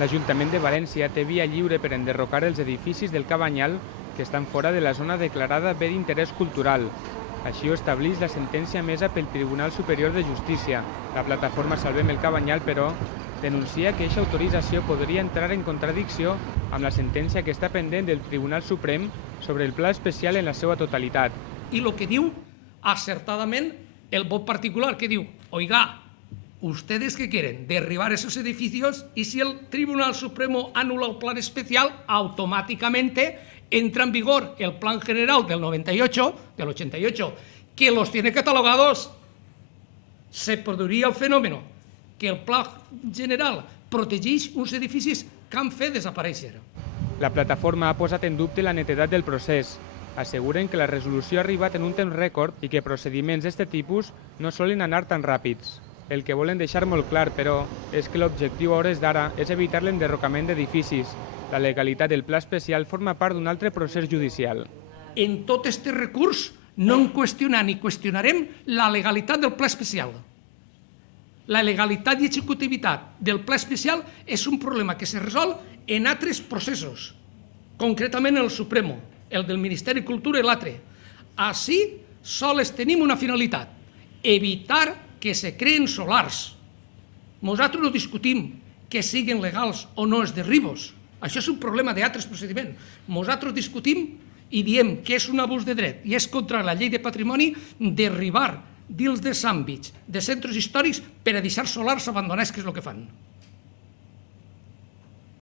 L'Ajuntament de València té via lliure per enderrocar els edificis del Cabanyal que estan fora de la zona declarada bé d'interès cultural. Així ho estableix la sentència emesa pel Tribunal Superior de Justícia. La plataforma Salvem el Cabanyal, però, denuncia que aquesta autorització podria entrar en contradicció amb la sentència que està pendent del Tribunal Suprem sobre el pla especial en la seva totalitat. I el que diu, acertadament, el vot particular, que diu, oiga, ¿ustedes qué quieren? ¿Derribar esos edificios? Y si el Tribunal Supremo anula el plan especial, automáticamente entra en vigor el plan general del 88, que los tiene catalogados. Se produiria el fenómeno que el pla general protegeix uns edificis que han fet desaparèixer. La plataforma ha posat en dubte la netedat del procés. Asseguren que la resolució ha arribat en un temps rècord i que procediments d'aquest tipus no solen anar tan ràpids. El que volen deixar molt clar, però, és que l'objectiu a hores d'ara és evitar l'enderrocament d'edificis. La legalitat del pla especial forma part d'un altre procés judicial. En tot aquest recurs no hem qüestionat ni qüestionarem la legalitat del pla especial. La legalitat i executivitat del pla especial és un problema que se resol en altres processos, concretament el Supremo, el del Ministeri de Cultura i l'altre. Així sols tenim una finalitat, evitar que se creen solars. Nosaltres no discutim que siguin legals o no els derribos. Això és un problema d'altres procediments. Nosaltres discutim i diem que és un abús de dret i és contra la llei de patrimoni derribar dins dels àmbits de centres històrics per a deixar solars abandonats, que és el que fan.